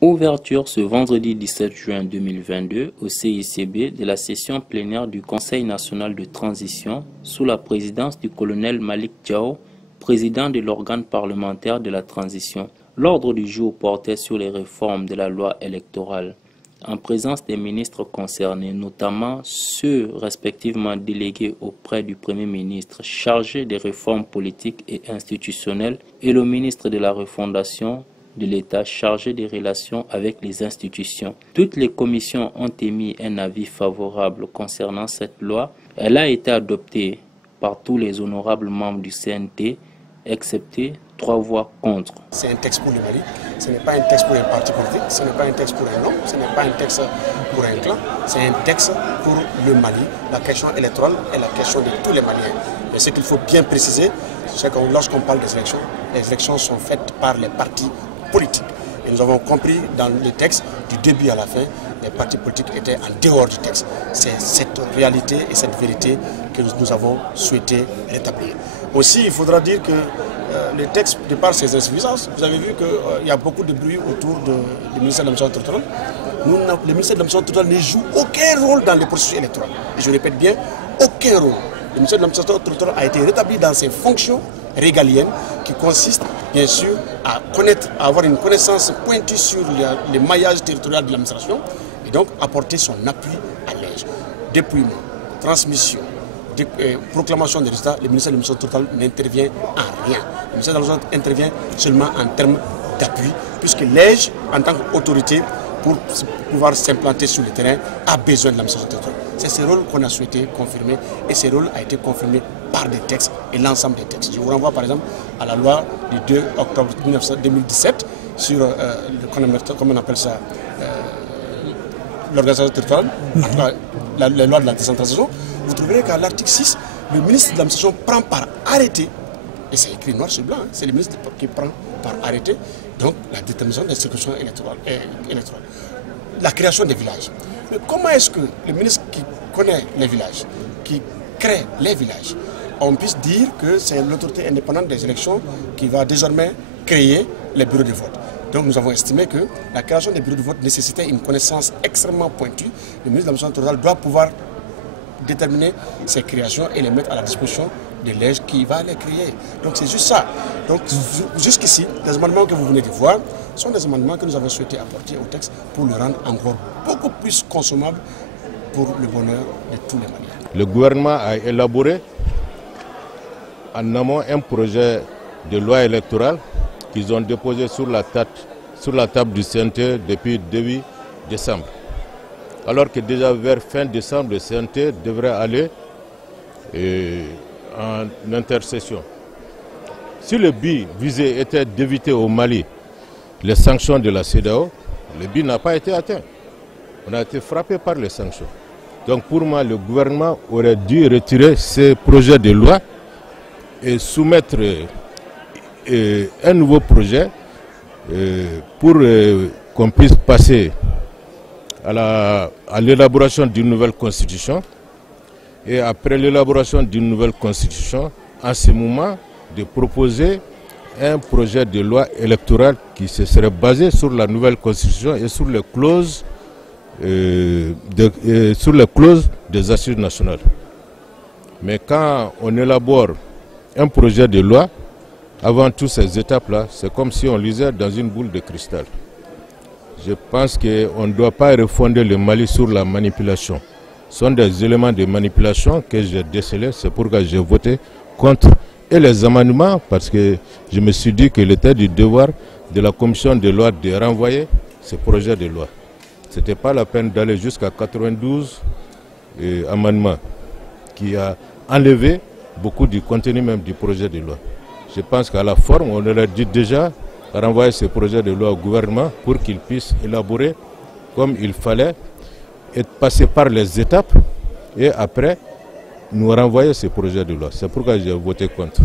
Ouverture ce vendredi 17 juin 2022 au CICB de la session plénière du Conseil national de transition sous la présidence du colonel Malick Diao, président de l'organe parlementaire de la transition. L'ordre du jour portait sur les réformes de la loi électorale, en présence des ministres concernés, notamment ceux respectivement délégués auprès du Premier ministre chargé des réformes politiques et institutionnelles et le ministre de la refondation de l'État chargé des relations avec les institutions. Toutes les commissions ont émis un avis favorable concernant cette loi. Elle a été adoptée par tous les honorables membres du CNT, excepté 3 voix contre. C'est un texte pour le Mali, ce n'est pas un texte pour un parti politique, ce n'est pas un texte pour un homme, ce n'est pas un texte pour un clan, c'est un texte pour le Mali. La question électorale est la question de tous les Maliens. Mais ce qu'il faut bien préciser, c'est que lorsqu'on parle des élections, les élections sont faites par les partis politiques. Et nous avons compris dans le texte, du début à la fin, les partis politiques étaient en dehors du texte. C'est cette réalité et cette vérité que nous avons souhaité rétablir. Aussi, il faudra dire que le texte, de par ses insuffisances, vous avez vu qu'il y a beaucoup de bruit autour du ministère de l'administration territoriale. Le ministère de l'administration territoriale ne joue aucun rôle dans le processus électoral. Et je répète bien, aucun rôle. Le ministère de l'administration territoriale a été rétabli dans ses fonctions régaliennes qui consistent bien sûr à connaître, à avoir une connaissance pointue sur le maillage territorial de l'administration et donc apporter son appui à l'EJ. Dépouillement, transmission, proclamation des résultats, le ministère de l'administration territoriale n'intervient en rien. Le ministère de l'administration intervient seulement en termes d'appui, puisque l'EJ, en tant qu'autorité, pour pouvoir s'implanter sur le terrain, a besoin de l'administration territoriale. C'est ce rôle qu'on a souhaité confirmer et ce rôle a été confirmé par des textes et l'ensemble des textes. Je vous renvoie par exemple à la loi du 2 octobre 2017 sur, comment on appelle ça, l'organisation territoriale, en tout cas la loi de la décentralisation. Vous trouverez qu'à l'article 6, le ministre de l'administration prend par arrêté, et c'est écrit noir sur blanc, c'est le ministre qui prend par arrêté, donc la détermination des circonscriptions électorales. La création des villages. Mais comment est-ce que le ministre qui connaît les villages, qui crée les villages, on puisse dire que c'est l'autorité indépendante des élections qui va désormais créer les bureaux de vote. Donc nous avons estimé que la création des bureaux de vote nécessitait une connaissance extrêmement pointue. Le ministre de l'administration territoriale doit pouvoir déterminer ces créations et les mettre à la disposition de l'EJ qui va les créer. Donc c'est juste ça. Donc jusqu'ici, les amendements que vous venez de voir sont des amendements que nous avons souhaité apporter au texte pour le rendre encore beaucoup plus consommable pour le bonheur de tous les Maliens. Le gouvernement a élaboré en amont un projet de loi électorale qu'ils ont déposé sur la table du CNT depuis début décembre. Alors que déjà vers fin décembre, le CNT devrait aller en intercession. Si le but visé était d'éviter au Mali les sanctions de la CEDEAO, le but n'a pas été atteint. On a été frappé par les sanctions. Donc pour moi, le gouvernement aurait dû retirer ces projets de loi et soumettre un nouveau projet pour qu'on puisse passer à l'élaboration d'une nouvelle constitution. Et après l'élaboration d'une nouvelle constitution, à ce moment, de proposer un projet de loi électorale qui se serait basé sur la nouvelle constitution et sur les clauses, des assises nationales. Mais quand on élabore un projet de loi, avant toutes ces étapes-là, c'est comme si on lisait dans une boule de cristal. Je pense qu'on ne doit pas refonder le Mali sur la manipulation. Ce sont des éléments de manipulation que j'ai décelés, c'est pourquoi j'ai voté contre. Et les amendements, parce que je me suis dit qu'il était du devoir de la commission de loi de renvoyer ce projet de loi. Ce n'était pas la peine d'aller jusqu'à 92 amendements, qui a enlevé beaucoup du contenu même du projet de loi. Je pense qu'à la forme, on aurait dû déjà renvoyer ce projet de loi au gouvernement pour qu'il puisse élaborer comme il fallait et passer par les étapes et après nous renvoyer ce projet de loi. C'est pourquoi j'ai voté contre.